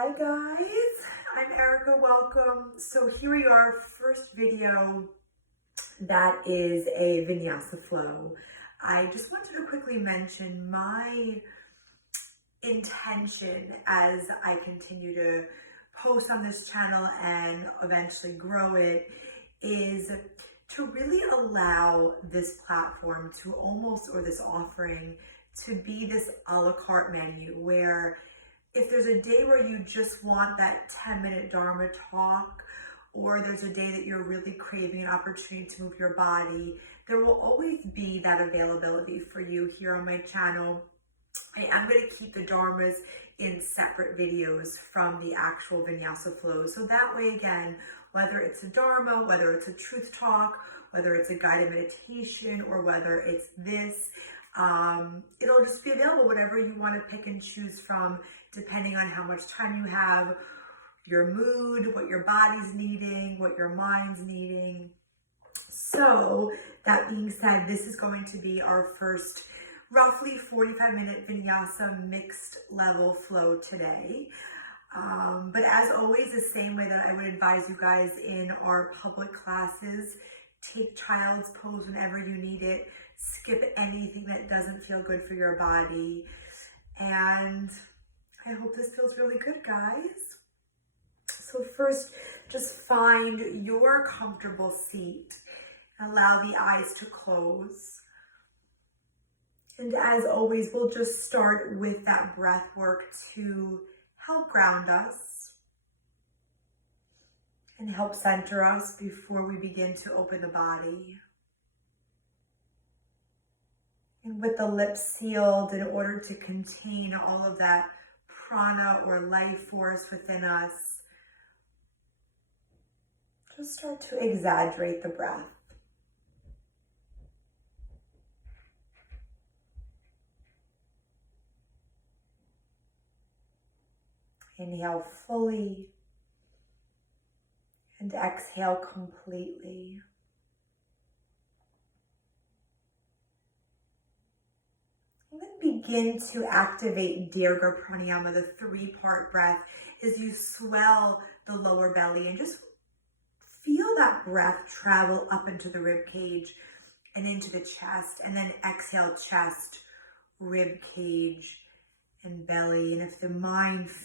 Hi guys, I'm Erica, welcome. So here we are, first video that is a Vinyasa flow. I just wanted to quickly mention my intention as I continue to post on this channel and eventually grow it is to really allow this platform to or this offering to be this a la carte menu where if there's a day where you just want that 10-minute Dharma talk, or there's a day that you're really craving an opportunity to move your body, there will always be that availability for you here on my channel. I am going to keep the Dharmas in separate videos from the actual Vinyasa flow. So that way, again, whether it's a Dharma, whether it's a truth talk, whether it's a guided meditation, or whether it's this, it'll just be available whatever you want to pick and choose from, depending on how much time you have, your mood, what your body's needing, what your mind's needing. So that being said, this is going to be our first roughly 45-minute Vinyasa mixed level flow today. But as always, the same way that I would advise you guys in our public classes, take child's pose whenever you need it, skip anything that doesn't feel good for your body. And I hope this feels really good, guys. So first, just find your comfortable seat. Allow the eyes to close. And as always, we'll just start with that breath work to help ground us and help center us before we begin to open the body. And with the lips sealed, in order to contain all of that prana or life force within us, just start to exaggerate the breath. Inhale fully and exhale completely. And then begin to activate Dirga Pranayama, the 3-part breath, as you swell the lower belly and just feel that breath travel up into the rib cage and into the chest, and then exhale chest, rib cage, and belly. And if the mind's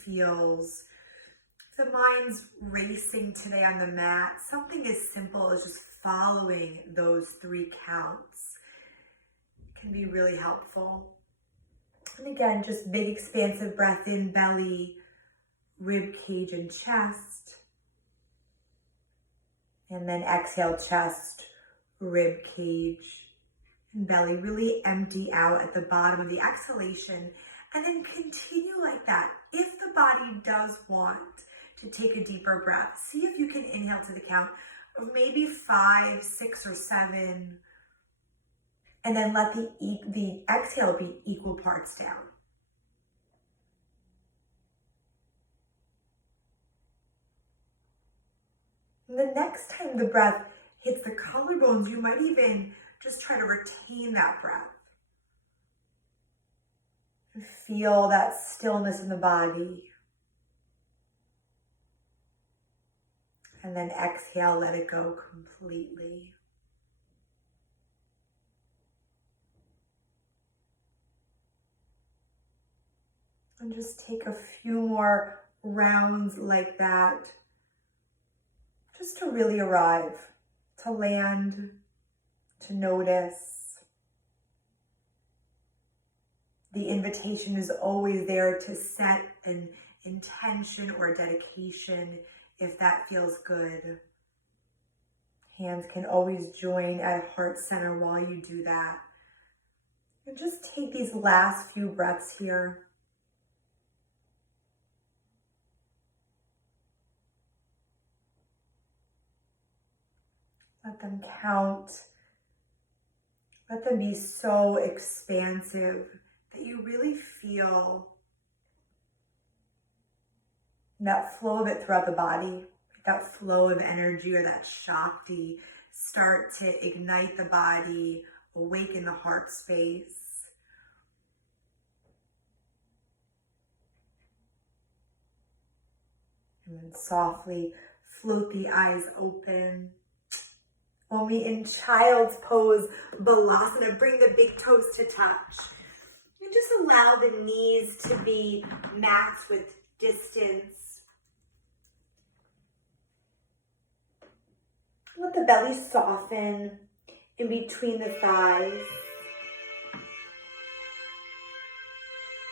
racing today on the mat, something as simple as just following those 3 counts can be really helpful. And again, just big expansive breath in, belly, rib cage, and chest. And then exhale chest, rib cage, and belly. Really empty out at the bottom of the exhalation. And then continue like that. If the body does want to take a deeper breath, see if you can inhale to the count of maybe 5, 6, or 7. And then let the exhale be equal parts down. And the next time the breath hits the collarbones, you might even just try to retain that breath. Feel that stillness in the body. And then exhale, let it go completely. And just take a few more rounds like that, just to really arrive, to land, to notice. The invitation is always there to set an intention or a dedication if that feels good. Hands can always join at heart center while you do that. And just take these last few breaths here. Let them count. Let them be so expansive that you really feel that flow of it throughout the body, that flow of energy or that Shakti start to ignite the body, awaken the heart space. And then softly float the eyes open. Only in child's pose, Balasana, bring the big toes to touch. And just allow the knees to be matched with distance. Let the belly soften in between the thighs.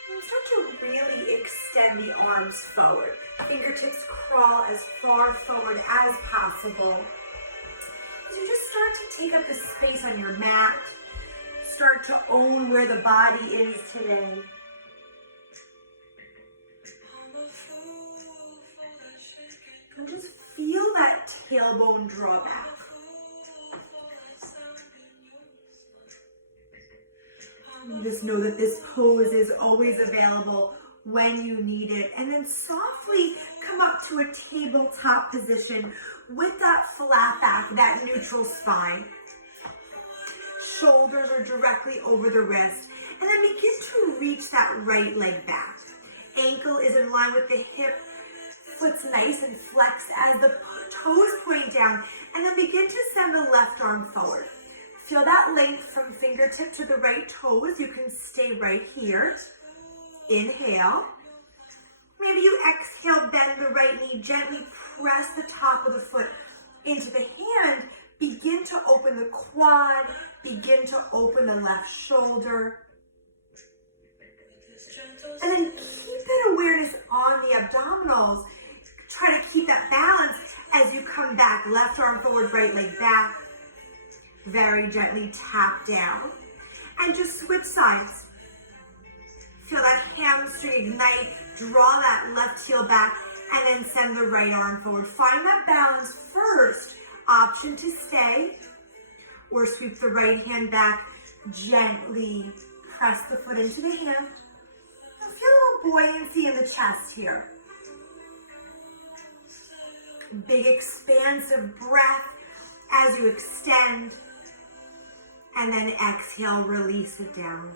And start to really extend the arms forward. Fingertips crawl as far forward as possible. As you just start to take up the space on your mat, start to own where the body is today. And just feel that tailbone draw back. And just know that this pose is always available when you need it. And then softly come up to a tabletop position with that flat back, that neutral spine. Shoulders are directly over the wrist. And then begin to reach that right leg back. Ankle is in line with the hip. Foot's nice and flexed as the toes point down. And then begin to send the left arm forward. Feel that length from fingertip to the right toes. You can stay right here. Inhale. Maybe you exhale, bend the right knee, gently press the top of the foot into the hand. Begin to open the quad, begin to open the left shoulder. And then keep that awareness on the abdominals. Try to keep that balance as you come back. Left arm forward, right leg back. Very gently tap down. And just switch sides. Feel that hamstring ignite, draw that left heel back, and then send the right arm forward. Find that balance first. Option to stay, or sweep the right hand back, gently press the foot into the hand. And feel a little buoyancy in the chest here. Big expansive breath as you extend, and then exhale, release it down.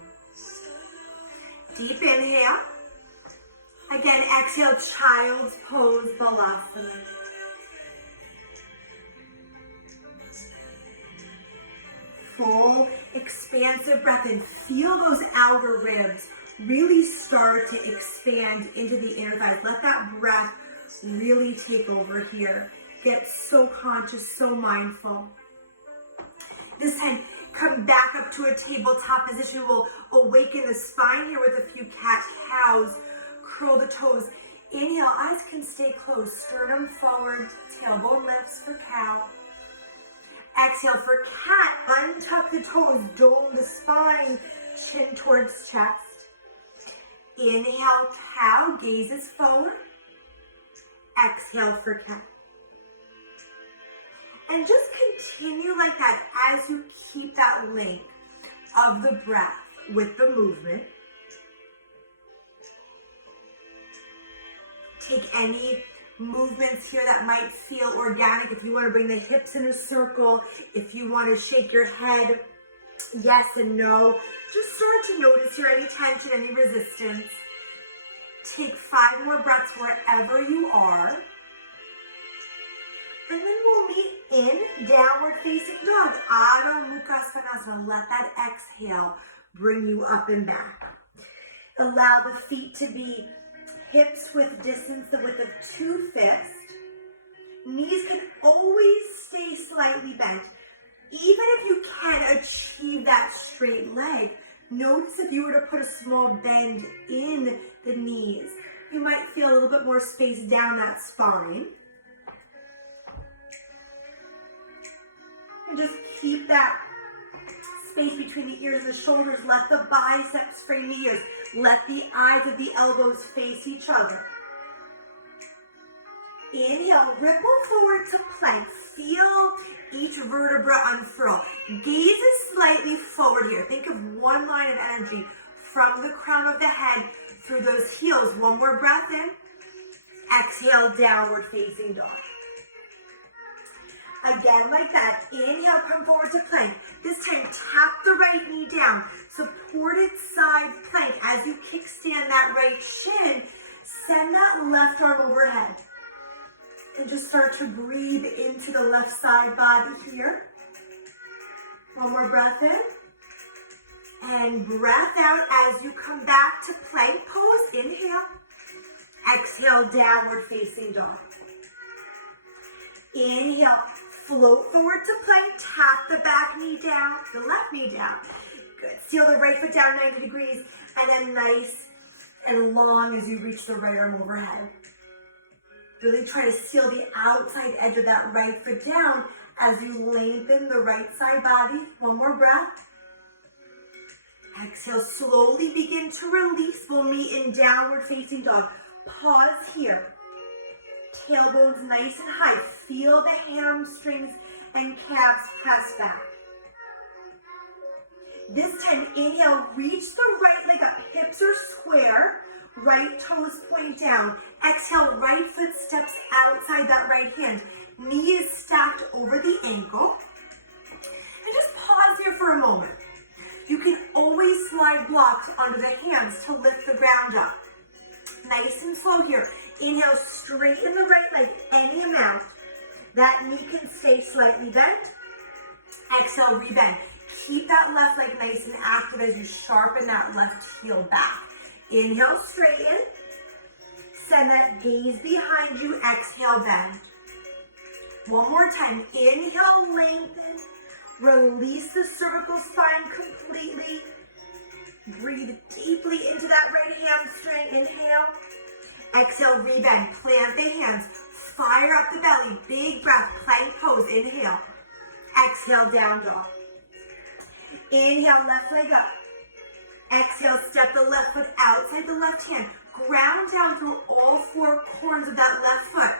Deep inhale. Again, exhale, child's pose, Balasana. Full, expansive breath in. Feel those outer ribs really start to expand into the inner thighs. Let that breath really take over here. Get so conscious, so mindful. This time, come back up to a tabletop position. We'll awaken the spine here with a few cat-cows. Curl the toes. Inhale, eyes can stay closed. Sternum forward, tailbone lifts for cow. Exhale for cat. Untuck the toes, dome the spine, chin towards chest. Inhale, cow, gazes forward. Exhale for cat. And just continue like that as you keep that link of the breath with the movement. Take any movements here that might feel organic. If you want to bring the hips in a circle, if you want to shake your head, yes and no. Just start to notice here any tension, any resistance. Take 5 more breaths wherever you are. And then we'll meet in downward facing dog. Adho Mukha Svanasana. Let that exhale bring you up and back. Allow the feet to be hips with distance, the width of 2 fists. Knees can always stay slightly bent. Even if you can achieve that straight leg, notice if you were to put a small bend in the knees, you might feel a little bit more space down that spine. And just keep that space between the ears and the shoulders. Let the biceps frame the ears. Let the eyes of the elbows face each other. Inhale, ripple forward to plank. Feel each vertebra unfurl. Gaze slightly forward here. Think of one line of energy from the crown of the head through those heels. One more breath in. Exhale, downward facing dog. Again, like that. Inhale, come forward to plank. This time, tap the right knee down. Supported side plank. As you kickstand that right shin, send that left arm overhead. And just start to breathe into the left side body here. One more breath in. And breath out as you come back to plank pose. Inhale. Exhale, downward facing dog. Inhale, float forward to plank. Tap the back knee down, the left knee down. Good. Seal the right foot down 90 degrees. And then nice and long as you reach the right arm overhead. Really try to seal the outside edge of that right foot down as you lengthen the right side body. One more breath. Exhale, slowly begin to release. We'll meet in downward facing dog. Pause here. Tailbones nice and high. Feel the hamstrings and calves press back. This time, inhale, reach the right leg up. Hips are square. Right toes point down. Exhale, right foot steps outside that right hand. Knee is stacked over the ankle. And just pause here for a moment. You can always slide blocks under the hands to lift the ground up. Nice and slow here. Inhale, straighten the right leg any amount. That knee can stay slightly bent. Exhale, rebend. Keep that left leg nice and active as you sharpen that left heel back. Inhale, straighten. Send that gaze behind you. Exhale, bend. One more time. Inhale, lengthen. Release the cervical spine completely. Breathe deeply into that right hamstring. Inhale. Exhale, rebend. Plant the hands. Fire up the belly. Big breath. Plank pose. Inhale. Exhale, down dog. Inhale, left leg up. Exhale, step the left foot outside the left hand. Ground down through all four corners of that left foot.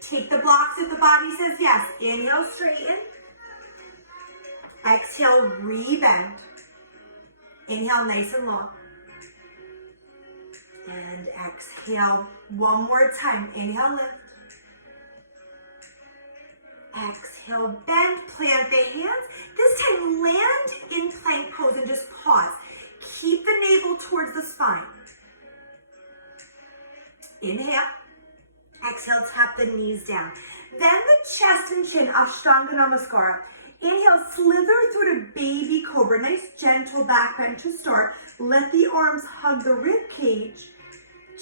Take the blocks if the body says yes. Inhale, straighten. Exhale, rebend. Inhale, nice and long. And exhale, one more time. Inhale, lift. Exhale, bend, plant the hands. This time, land in plank pose and just pause. Keep the navel towards the spine. Inhale. Exhale, tap the knees down. Then the chest and chin, Ashtanga Namaskara. Inhale, slither through to baby cobra. Nice gentle back bend to start. Let the arms hug the rib cage.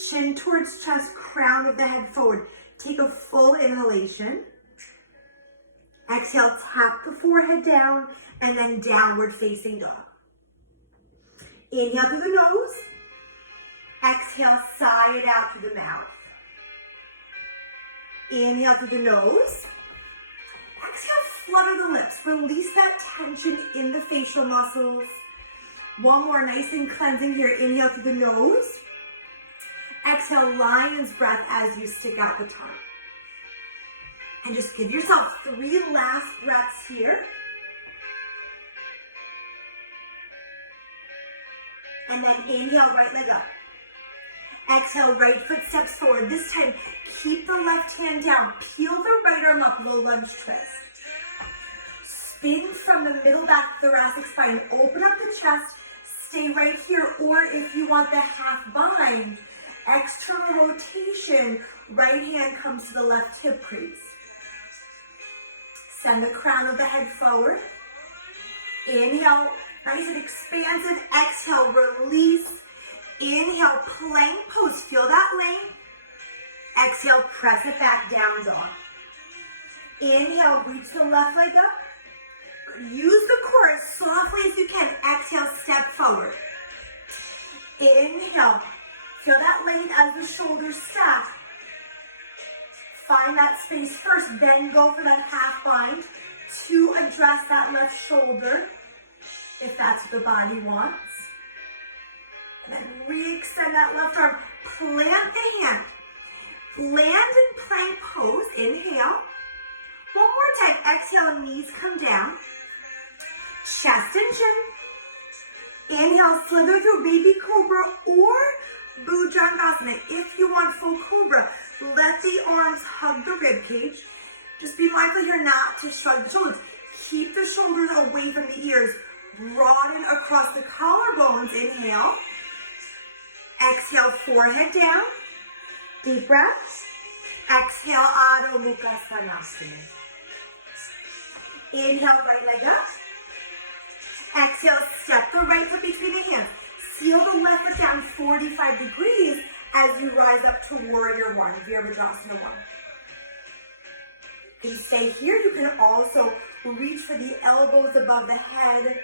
Chin towards chest, crown of the head forward. Take a full inhalation. Exhale, tap the forehead down, and then downward facing dog. Inhale through the nose. Exhale, sigh it out through the mouth. Inhale through the nose. Exhale, flutter the lips. Release that tension in the facial muscles. One more nice and cleansing here. Inhale through the nose. Exhale, lion's breath as you stick out the tongue. And just give yourself 3 last breaths here. And then inhale, right leg up. Exhale, right foot steps forward. This time, keep the left hand down. Peel the right arm up, low lunge twist. Spin from the middle back thoracic spine. Open up the chest. Stay right here. Or if you want the half bind, external rotation, right hand comes to the left hip crease. Send the crown of the head forward. Inhale, nice and expansive. Exhale, release. Inhale, plank pose. Feel that length. Exhale, press it back, down dog. Inhale, reach the left leg up. Use the core as softly as you can. Exhale, step forward. Inhale, feel that length as the shoulders stack. Find that space first, then go for that half bind to address that left shoulder, if that's what the body wants. And then re-extend that left arm. Plant the hand. Land in plank pose. Inhale. One more time. Exhale, knees come down. Chest and chin. Inhale, slither through baby cobra or Bhujangasana. If you want full cobra, let the arms hug the rib cage. Just be mindful here not to shrug the shoulders. Keep the shoulders away from the ears. Broaden across the collarbones. Inhale. Exhale, forehead down. Deep breaths. Exhale, Adho Mukha Svanasana. Inhale, right leg up. Exhale, step the right foot between the hands. Seal the left foot down 45 degrees as you rise up to Warrior One, Virabhadrasana 1. You stay here. You can also reach for the elbows above the head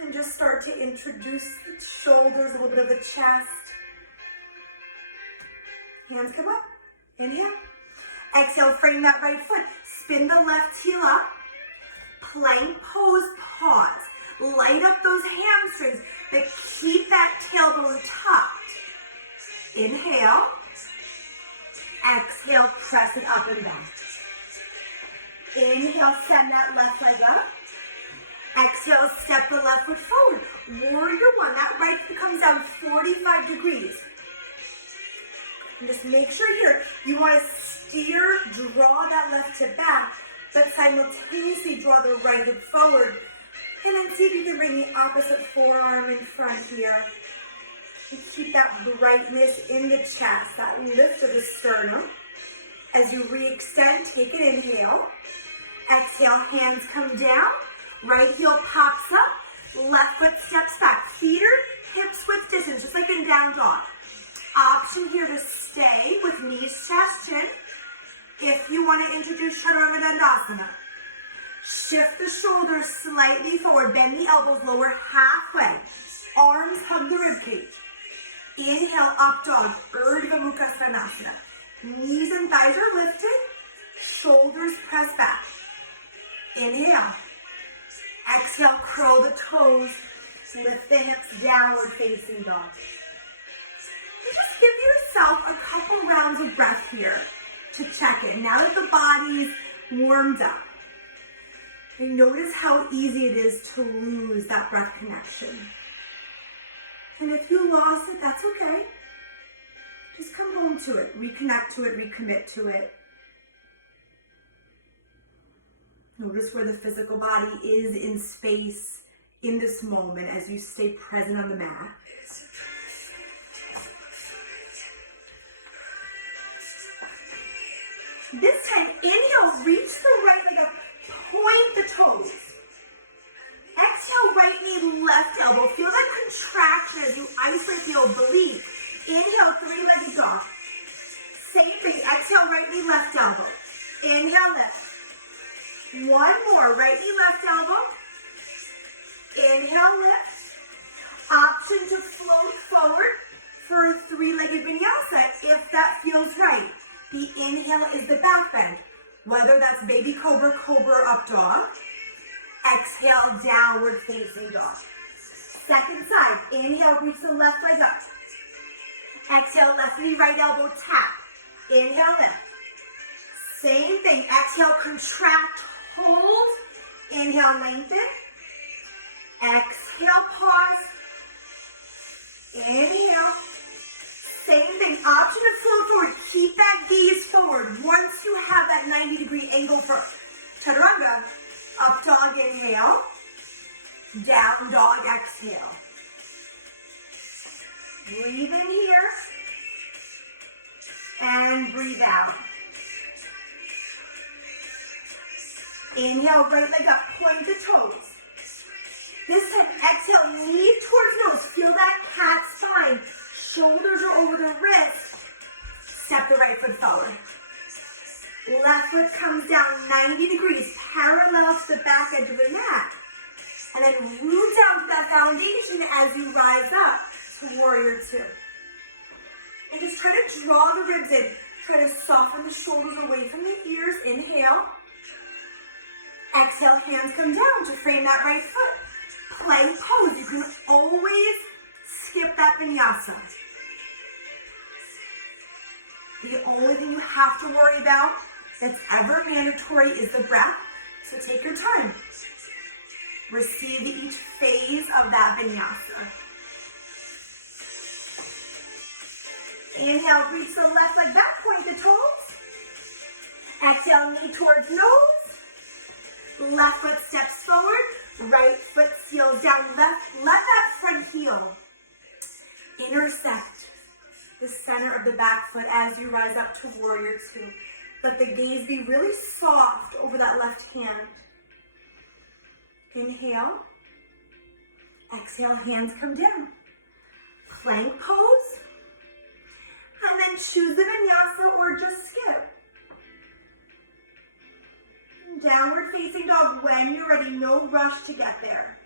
and just start to introduce the shoulders, a little bit of the chest. Hands come up. Inhale. Exhale, frame that right foot. Spin the left heel up. Plank pose, pause. Light up those hamstrings, but keep that tailbone tucked. Inhale. Exhale, press it up and back. Inhale, send that left leg up. Exhale, step the left foot forward. Warrior One, that right foot comes down 45 degrees. And just make sure here, you want to steer, draw that left hip back, but simultaneously draw the right hip forward. And then see if you can bring the opposite forearm in front here. And keep that brightness in the chest, that lift of the sternum. As you re-extend, take an inhale. Exhale, hands come down. Right heel pops up. Left foot steps back. Feet are hips width distance, just like in down dog. Option here to stay with knees, chest, chin. If you want to introduce Chaturanga Dandasana. Shift the shoulders slightly forward. Bend the elbows lower halfway. Arms hug the ribcage. Inhale, up dog, Urdhva Mukha Svanasana. Knees and thighs are lifted. Shoulders press back. Inhale. Exhale, curl the toes. Lift the hips, downward facing dog. And just give yourself a couple rounds of breath here to check in. Now that the body's warmed up. And notice how easy it is to lose that breath connection. And if you lost it, that's okay. Just come home to it, reconnect to it, recommit to it. Notice where the physical body is in space in this moment as you stay present on the mat. This time, inhale, reach the right leg up, point the toes. Exhale, right knee, left elbow. Feel that contraction as you isolate the oblique. Inhale, three-legged dog. Same thing, exhale, right knee, left elbow. Inhale, lift. One more, right knee, left elbow. Inhale, lift. Option to float forward for a three-legged vinyasa if that feels right. The inhale is the back bend, whether that's baby cobra, cobra, up dog. Exhale, downward facing dog. Second side, inhale, reach the left leg up. Exhale, left knee, right elbow, tap. Inhale, lift. Same thing, exhale, contract, hold. Inhale, lengthen. Exhale, pause. Inhale. Same thing, option to float forward. Keep that gaze forward. Once you have that 90-degree angle for chaturanga, up dog, inhale. Down dog, exhale. Breathe in here. And breathe out. Inhale, right leg up, point the toes. This time, exhale, knee towards nose. Feel that cat spine. Shoulders are over the wrist. Step the right foot forward. Left foot comes down 90 degrees, parallel to the back edge of the mat. And then root down to that foundation as you rise up to Warrior Two. And just try to draw the ribs in. Try to soften the shoulders away from the ears. Inhale. Exhale, hands come down to frame that right foot. Plank pose. You can always skip that vinyasa. The only thing you have to worry about that's ever mandatory is the breath. So take your time. Receive each phase of that vinyasa. Inhale, reach the left leg back, point the toes. Exhale, knee towards nose. Left foot steps forward. Right foot seals down. Let that front heel intersect the center of the back foot as you rise up to Warrior Two. Let the gaze be really soft over that left hand. Inhale. Exhale, hands come down. Plank pose. And then choose the vinyasa or just skip. Downward facing dog when you're ready. No rush to get there.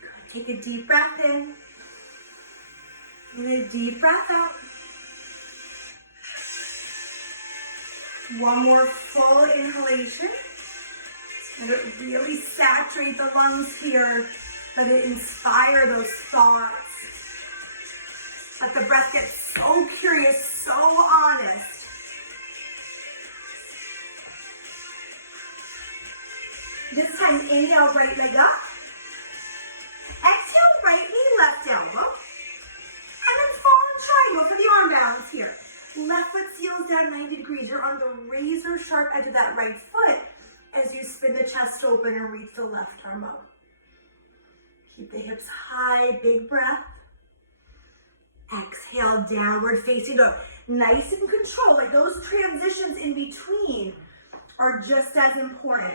Good. Take a deep breath in. And a deep breath out. One more full inhalation. Let it really saturate the lungs here. Let it inspire those thoughts. Let the breath get so curious, so honest. This time, inhale, right leg up. Exhale, right knee, left elbow. And then fall in triangle for the arm balance here. Left foot seals down 90 degrees. You're on the razor sharp edge of that right foot as you spin the chest open and reach the left arm up. Keep the hips high, big breath. Exhale, downward facing dog. Nice and control, like those transitions in between are just as important.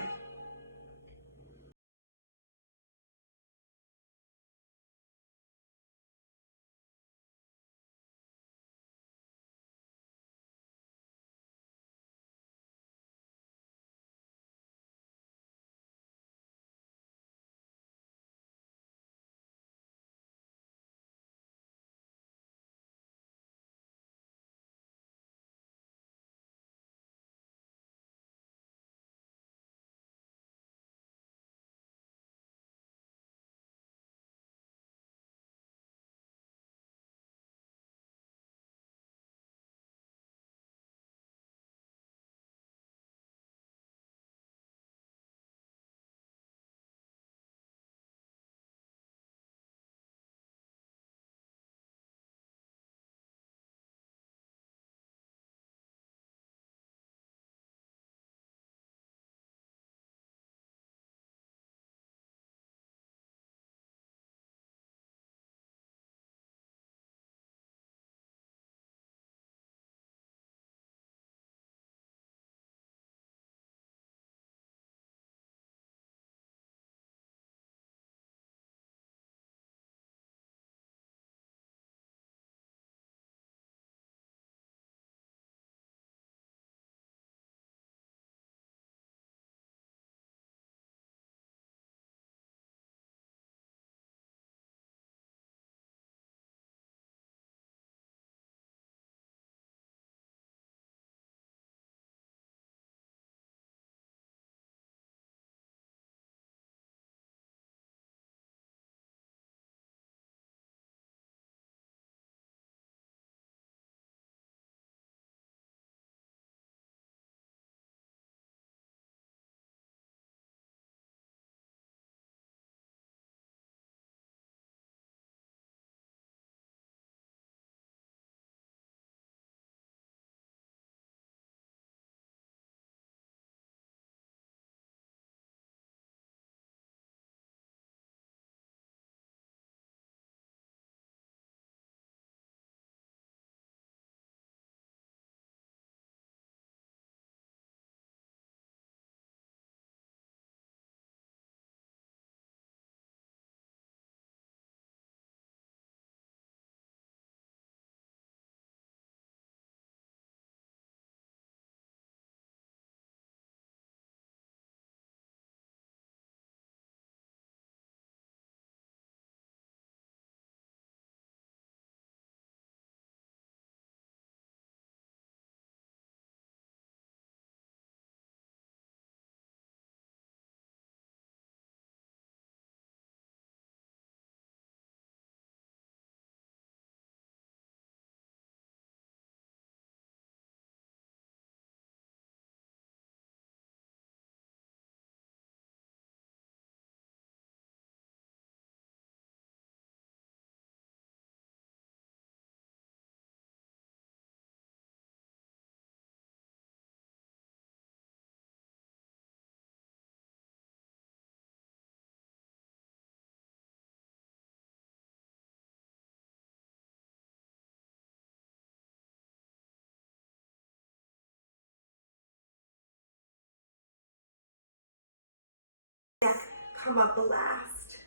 come up last.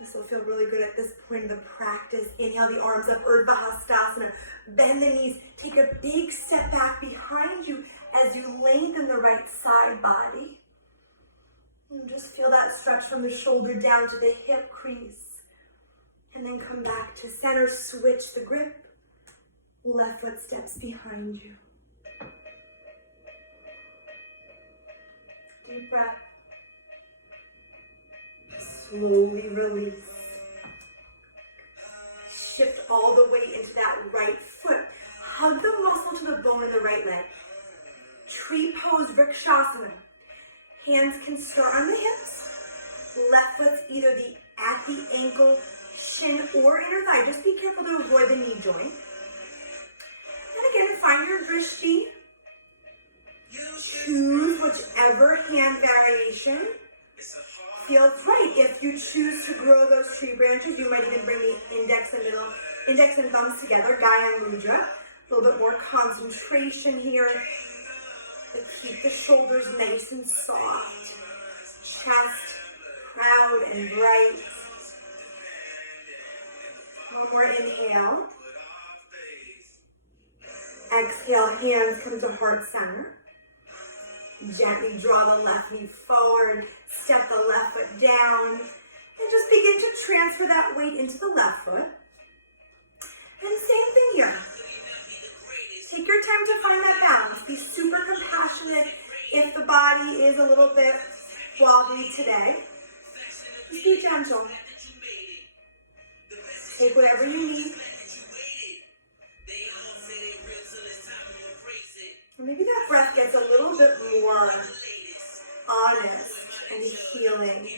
This will feel really good at this point in the practice. Inhale the arms up, Urdhva Hastasana. Bend the knees. Take a big step back behind you as you lengthen the right side body. And just feel that stretch from the shoulder down to the hip crease. And then come back to center. Switch the grip. Left foot steps behind you. Deep breath. Slowly release. Shift all the weight into that right foot. Hug the muscle to the bone in the right leg. Tree pose, Vrikshasana. Hands can start on the hips. Left foot's either at the ankle, shin, or inner thigh. Just be careful to avoid the knee joint. And again, find your drishti. Choose whichever hand variation feels right. If you choose to grow those tree branches, you might even bring the index and thumbs together, Gaya Mudra. A little bit more concentration here. But keep the shoulders nice and soft. Chest proud and bright. One more inhale. Exhale, hands come to heart center. Gently draw the left knee forward, step the left foot down, and just begin to transfer that weight into the left foot. And same thing here. Take your time to find that balance. Be super compassionate if the body is a little bit wobbly today. Just be gentle. Take whatever you need. And maybe that breath gets a little bit more honest and healing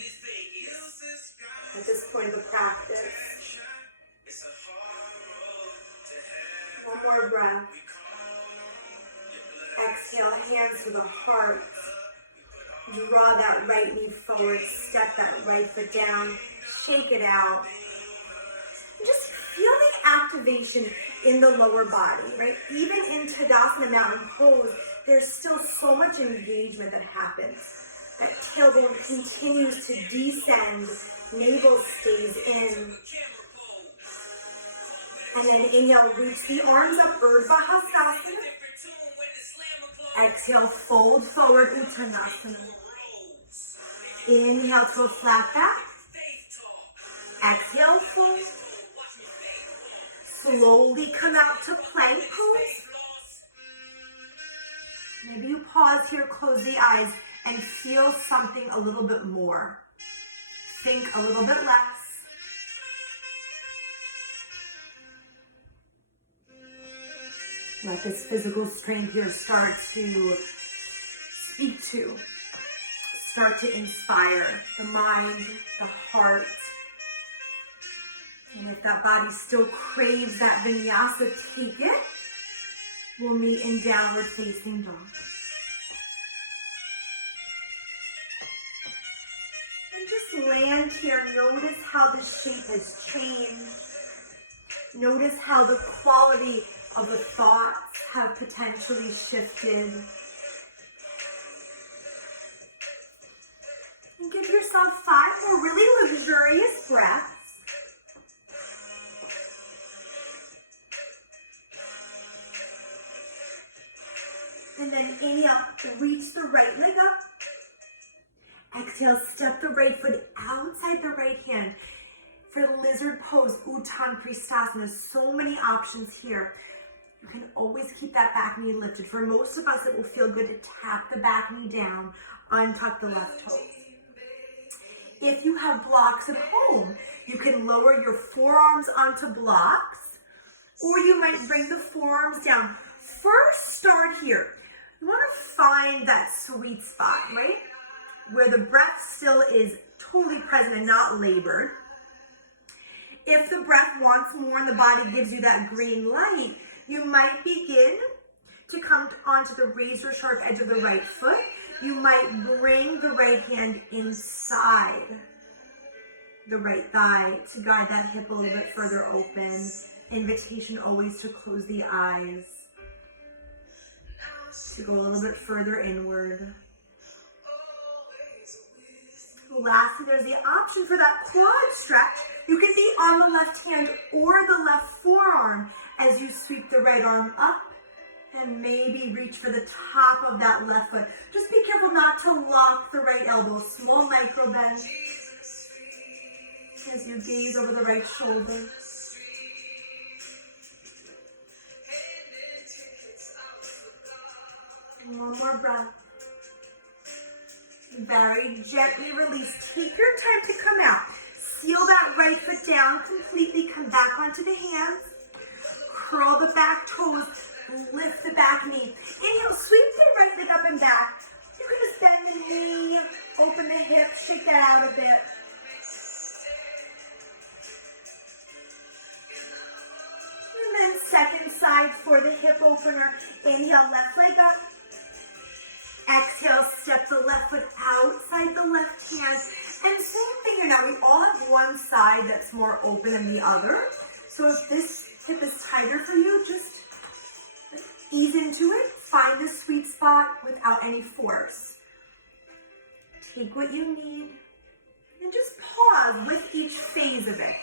at this point of the practice. One more breath. Exhale, hands to the heart. Draw that right knee forward, step that right foot down, shake it out. And just feel the activation in the lower body, right? Even in Tadasana Mountain Pose, there's still so much engagement that happens. That tailbone continues to descend, navel stays in. And then inhale, reach the arms up, Urdhva Hastasana. Exhale, fold forward, Uttanasana. Inhale to a flat back. Exhale, fold. Slowly come out to plank pose. Maybe you pause here, close the eyes, and feel something a little bit more. Think a little bit less. Let this physical strength here start to speak to, start to inspire the mind, the heart. And if that body still craves that vinyasa, take it. We'll meet in downward facing dog. And just land here. Notice how the shape has changed. Notice how the quality of the thoughts have potentially shifted. And give yourself 5 more really luxurious breaths. And then inhale, reach the right leg up. Exhale, step the right foot outside the right hand. For the lizard pose, Uttan Pristasana, so many options here. You can always keep that back knee lifted. For most of us, it will feel good to tap the back knee down, untuck the left toe. If you have blocks at home, you can lower your forearms onto blocks, or you might bring the forearms down. First, start here. You want to find that sweet spot, right? Where the breath still is totally present and not labored. If the breath wants more and the body gives you that green light, you might begin to come onto the razor sharp edge of the right foot. You might bring the right hand inside the right thigh to guide that hip a little bit further open. Invitation always to close the eyes, to go a little bit further inward. Lastly, there's the option for that quad stretch. You can be on the left hand or the left forearm as you sweep the right arm up and maybe reach for the top of that left foot. Just be careful not to lock the right elbow. Small micro bend as you gaze over the right shoulder. And one more breath. Very gently release. Take your time to come out. Seal that right foot down completely. Come back onto the hands. Curl the back toes. Lift the back knee. Inhale, sweep the right leg up and back. You can just bend the knee, open the hip, shake that out a bit. And then second side for the hip opener. Inhale, left leg up. Exhale, step the left foot outside the left hand. And same thing, we all have one side that's more open than the other. So if this hip is tighter for you, just ease into it. Find the sweet spot without any force. Take what you need and just pause with each phase of it.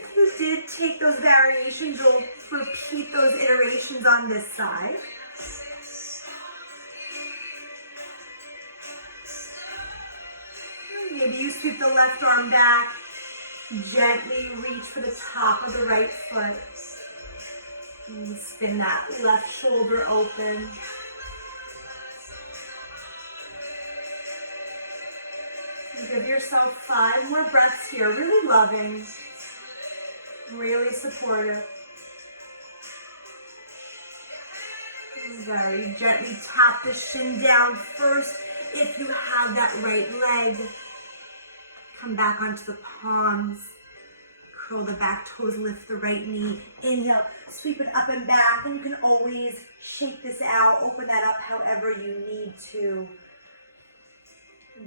If you did take those variations, you'll repeat those iterations on this side. Maybe you sweep the left arm back, gently reach for the top of the right foot. And spin that left shoulder open. And give yourself 5 more breaths here, really loving, really supportive. Very gently tap the shin down first if you have that right leg. Come back onto the palms. Curl the back toes, lift the right knee. Inhale, sweep it up and back. And you can always shake this out, open that up however you need to.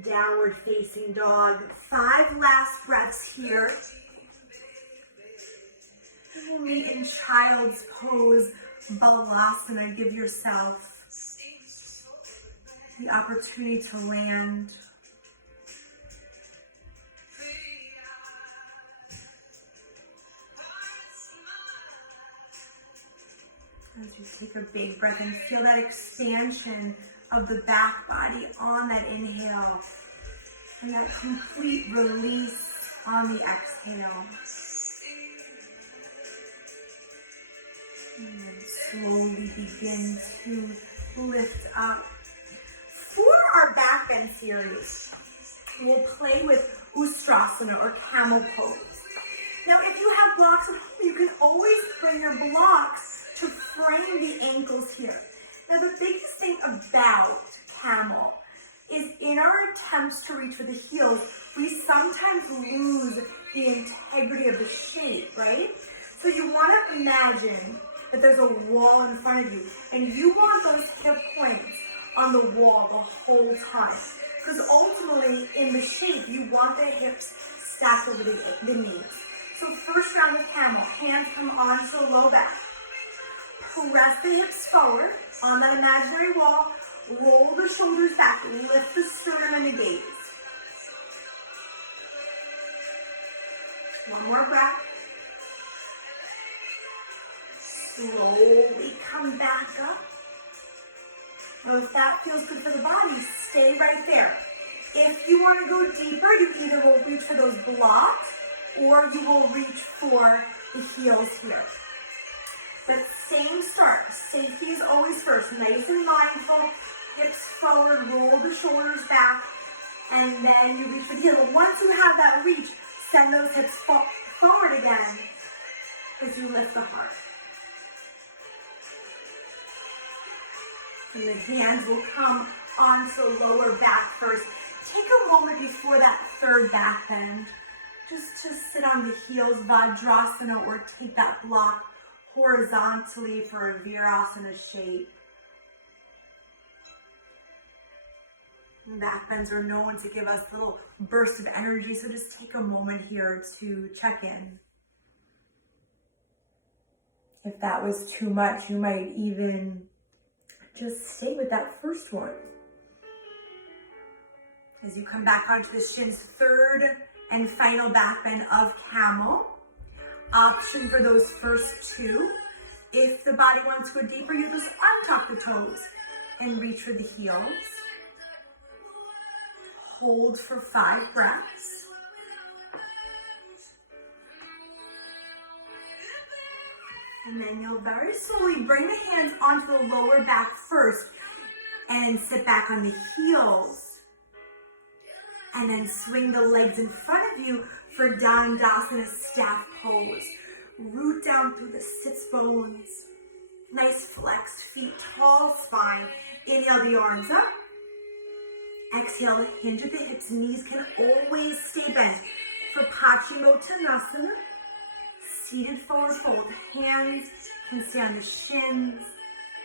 Downward facing dog. 5 last breaths here. And we'll meet in child's pose. Balasana, give yourself the opportunity to land. As you take a big breath and feel that expansion of the back body on that inhale and that complete release on the exhale. And slowly begin to lift up. For our back bend series, we'll play with Ustrasana or camel pose. Now, if you have blocks at home, you can always bring your blocks to frame the ankles here. Now, the biggest thing about camel is in our attempts to reach for the heels, we sometimes lose the integrity of the shape, right? So you want to imagine that there's a wall in front of you, and you want those hip points on the wall the whole time. Because ultimately, in the shape, you want the hips stacked over the knees. So first round of camel, hands come onto the low back. Press the hips forward on that imaginary wall. Roll the shoulders back. Lift the sternum and the gaze. One more breath. Slowly come back up. Now, if that feels good for the body, stay right there. If you want to go deeper, you either will reach for those blocks or you will reach for the heels here. But same start. Safety is always first. Nice and mindful. Hips forward, roll the shoulders back, and then you reach for the heel. But once you have that reach, send those hips forward again as you lift the heart. And the hands will come onto the lower back first. Take a moment before that third back bend, just to sit on the heels, Vajrasana, or take that block horizontally for a Virasana shape. And back bends are known to give us little bursts of energy, so just take a moment here to check in. If that was too much, you might even just stay with that first one. As you come back onto the shins, third and final back bend of Camel. Option for those first two. If the body wants to go deeper, you just untuck the toes and reach for the heels. Hold for 5 breaths. And then you'll very slowly bring the hands onto the lower back first and sit back on the heels. And then swing the legs in front of you for Dandasana staff pose. Root down through the sits bones. Nice flexed feet, tall spine. Inhale the arms up. Exhale, hinge at the hips. Knees can always stay bent for Paschimottanasana. Seated forward fold. Hands can stay on the shins.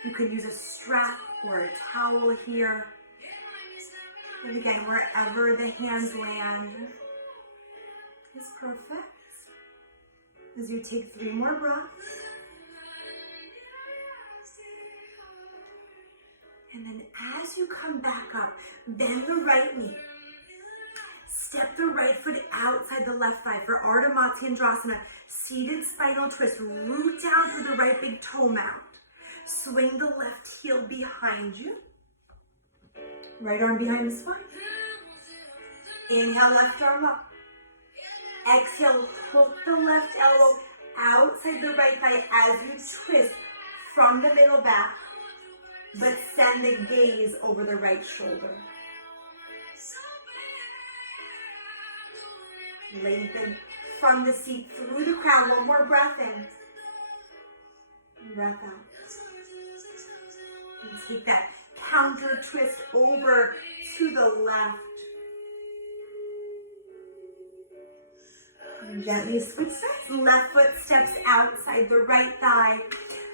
You could use a strap or a towel here. And again, wherever the hands land is perfect. As you take 3 more breaths. And then as you come back up, bend the right knee. Step the right foot outside the left thigh for Ardha Matsyendrasana. Seated spinal twist. Root down through the right big toe mound. Swing the left heel behind you. Right arm behind the spine. Inhale, left arm up. Exhale, hook the left elbow outside the right thigh as you twist from the middle back, but send the gaze over the right shoulder. Lengthen from the seat through the crown. One more breath in. Breath out. And take that counter twist over to the left. And gently switch sides. Left foot steps outside the right thigh.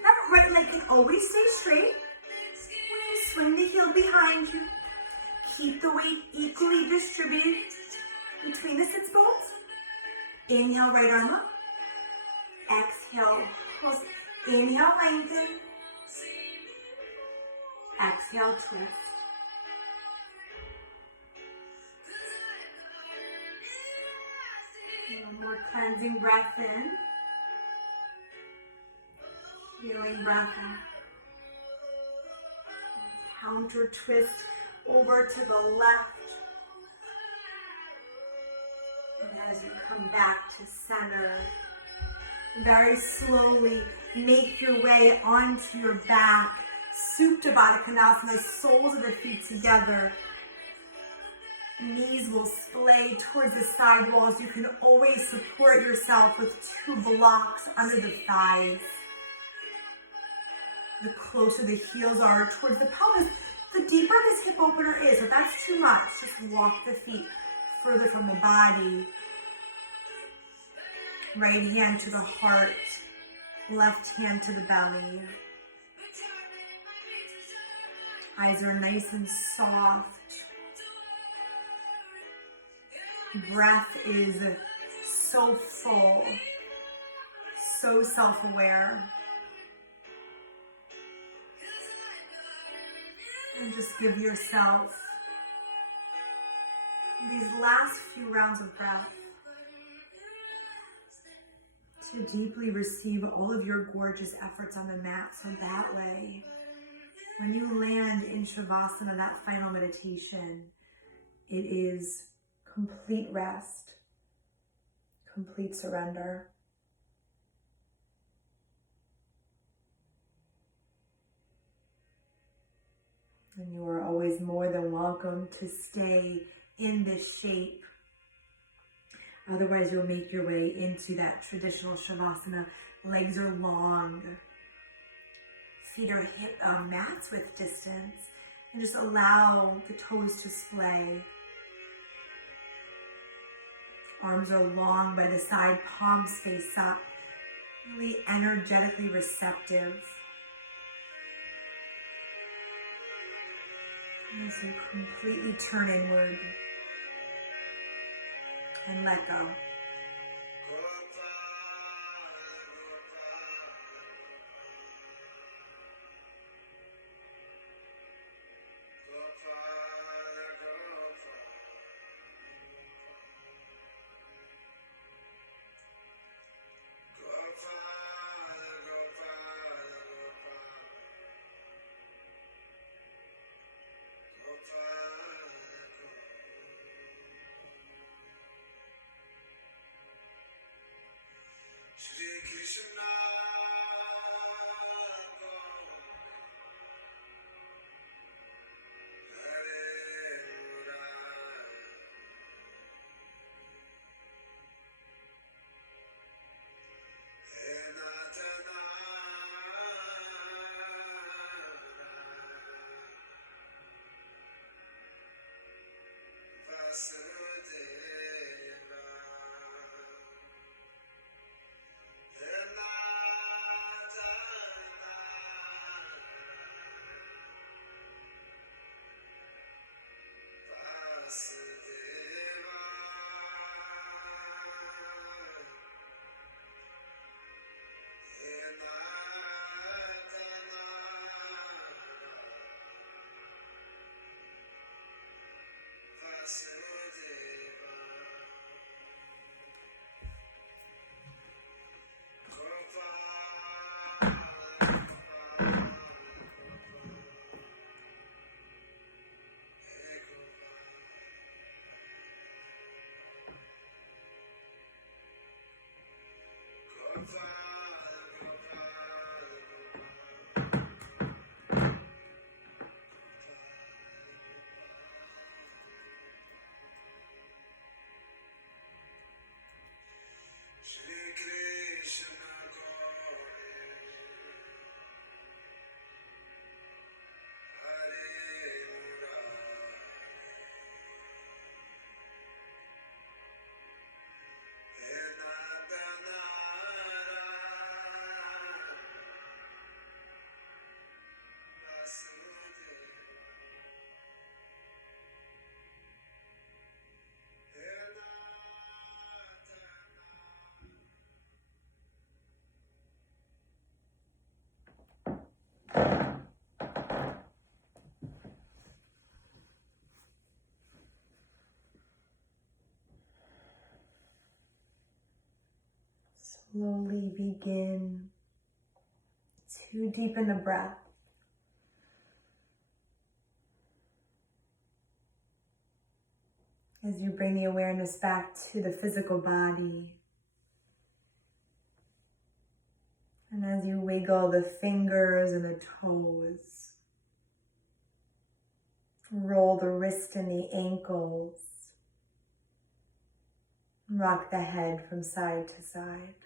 That right leg can always stay straight. Swing the heel behind you. Keep the weight equally distributed between the sits bones. Inhale, right arm up. Exhale, hook. Inhale, lengthen. Exhale, twist. One more cleansing breath in. Healing breath out. Counter twist over to the left. And as you come back to center, very slowly make your way onto your back. Supta Baddha Konasana, soles of the feet together. Knees will splay towards the side walls. You can always support yourself with 2 blocks under the thighs. The closer the heels are towards the pelvis, the deeper this hip opener is. If that's too much, just walk the feet further from the body. Right hand to the heart, left hand to the belly. Eyes are nice and soft. Breath is so full, so self-aware. And just give yourself these last few rounds of breath to deeply receive all of your gorgeous efforts on the mat. So that way, when you land in Savasana, that final meditation, it is complete rest, complete surrender. And you are always more than welcome to stay in this shape. Otherwise, you'll make your way into that traditional Savasana. Legs are long. Feet are hip mats with distance. And just allow the toes to splay. Arms are long by the side, palms face up. Really energetically receptive. As you completely turn inward and let go. Slowly begin to deepen the breath. As you bring the awareness back to the physical body. And as you wiggle the fingers and the toes, roll the wrist and the ankles, rock the head from side to side.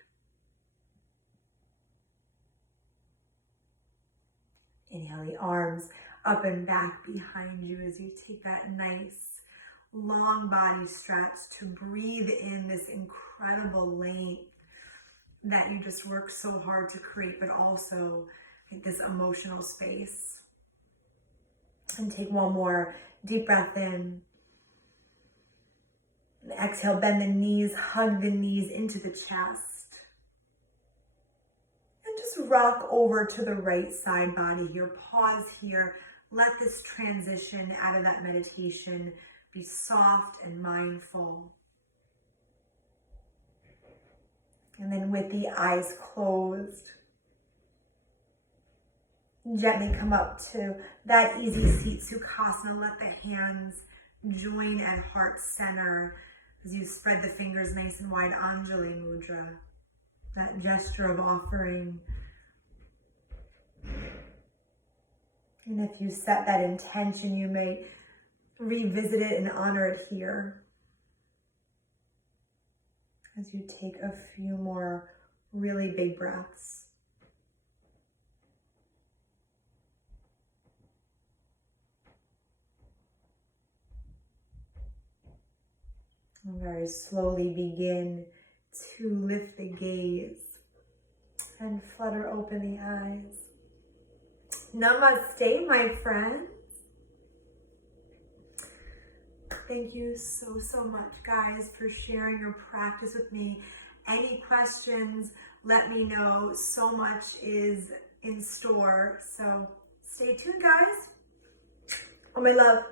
Inhale the arms up and back behind you as you take that nice long body stretch to breathe in this incredible length that you just work so hard to create, but also this emotional space. And take one more deep breath in. Exhale, bend the knees, hug the knees into the chest. And just rock over to the right side body here. Pause here. Let this transition out of that meditation be soft and mindful. And then with the eyes closed, gently come up to that easy seat Sukhasana. Let the hands join at heart center as you spread the fingers nice and wide, Anjali Mudra, that gesture of offering. And if you set that intention, you may revisit it and honor it here as you take a few more really big breaths. And very slowly begin to lift the gaze and flutter open the eyes. Namaste, my friends. Thank you so much, guys, for sharing your practice with me. Any questions, let me know. So much is in store. So stay tuned, guys. Oh, my love.